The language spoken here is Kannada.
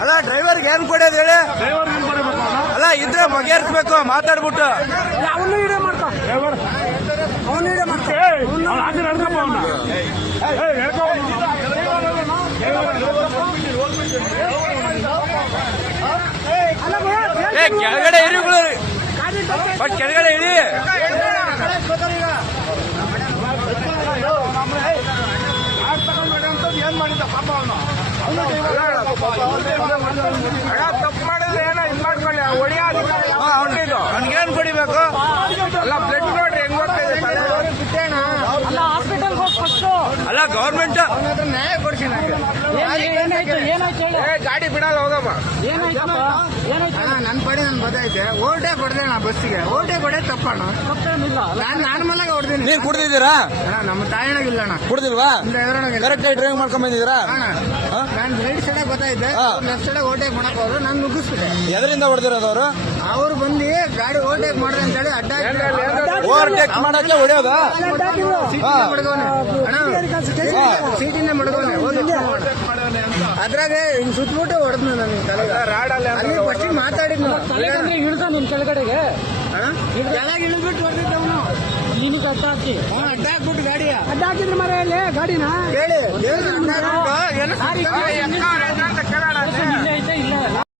ಅಲ್ಲ ಡ್ರೈವರ್ಗೆ ಏನ್ ಕೊಡೋದು ಹೇಳಿ? ಅಲ್ಲ ಇದ್ರೆ ಬಗೆಹರಿಸ್ಬೇಕು ಮಾತಾಡ್ಬಿಟ್ಟು. ಅವನು ಇಡೇ ಮಾಡ್ಕೊ, ಅವನು ಇಡೇ ಮಾಡ್ಕೊ. ಕೆಳಗಡೆ ಇರಿ, ಬಟ್ ಕೆಳಗಡೆ ಇಳಿ. ಏನ್ ಮಾಡಿದ್ದ ಪಾಪ ಅವನು ತಪ್ಪು ಮಾಡಿದ್ರೆ ಏನೋ ಇದು ಮಾಡ್ಕೊಳ್ಳಿ. ಅವ್ನಿಗೇನ್ ಕೊಡಿಬೇಕು? ಅಲ್ಲ ಬ್ಲಡ್ ನೋಡ್ರಿ ಹೆಂಗ್ ಹೋಗ್ತಾ ಇದೆ. ಅಲ್ಲ ಗವರ್ಮೆಂಟ್ ನ್ಯಾಯ ಕೊಡ್ಸಿ. ಗಾಡಿ ಬಿಡಲ್ಲ ಹೋಗಮ್ಮ. ನನ್ ಪಡೆ ನನ್ ಬದೈತೆ ಓಲ್ಟೇ ಕೊಡ್ದೆ ನಾ ಬಸ್ಸಿಗೆ. ಓಲ್ಟೇ ಕೊಡೇ ತಪ್ಪಣ್ಣ. ನಾನ್ ನಾರ್ಮಲ್ ಆಗಿ ಹೊಡ್ದೀನಿ. ನೀನ್ ಕುಡ್ದಿದ್ದೀರಾ? ನಮ್ಮ ತಾಯಣಗಿಲ್ಲ ಅಣ್ಣ. ಕುಡ್ದಿಲ್ವಾ? ಕರೆಕ್ಟ್ ಆಗಿ ಡ್ರೈವಿಂಗ್ ಮಾಡ್ಕೊಂಡ್ ಬಂದಿದ್ದೀರಾ? ನಾನು ರೈಟ್ ಸೈಡ್ ಗೊತ್ತಾಯ್ತೆ, ಲೆಫ್ಟ್ ಸೈಡ್ ಓವರ್ಟೇಕ್ ಮಾಡಕ್ ಹೋದ್ರು, ನಾನು ನುಗ್ಗಿಸ್ಬಿಟ್ಟೆ. ಎದರಿಂದ ಹೊಡೆದಿರೋದು ಅವರು? ಅವ್ರು ಬಂದು ಗಾಡಿ ಓವರ್ಟೇಕ್ ಮಾಡ್ರಿ ಅಂತ ಹೇಳಿ ಅಡ್ಡ ಓವರ್ಟೇಕ್ ಮಾಡಕ್ಕೆ ಹೊಡೆಯೋದ? ಸೀಟಿಂದ ಮಡ್ಕೊಂಡೆ ಅದ್ರಾಗ ಹಿಂಗ್ ಸುತ್ತಬಿಟ್ಟು ಹೊಡೆದ್ನು ನನಗೆ ತಲೆಗೆ. ಫಸ್ಟ್ ಮಾತಾಡಿದ್ನು ಇಳ್ದ ನಿನ್ ಕೆಳಗಡೆಗೆ ಕೆಳಗೆ ಇಳಿದ್ಬಿಟ್ಟು ಹೊಡೆದಿದ್ದ ಅವನು. ನಿನಗೆ ಅಡ್ಡ ಹಾಕಿ ಅಡ್ಡ ಹಾಕ್ಬಿಟ್ಟು ಗಾಡಿಯ ಅಡ್ಡ ಹಾಕಿದ್ರೆ ಮರೆಯಲ್ಲಿ ಗಾಡಿನ ಹೇಳಿ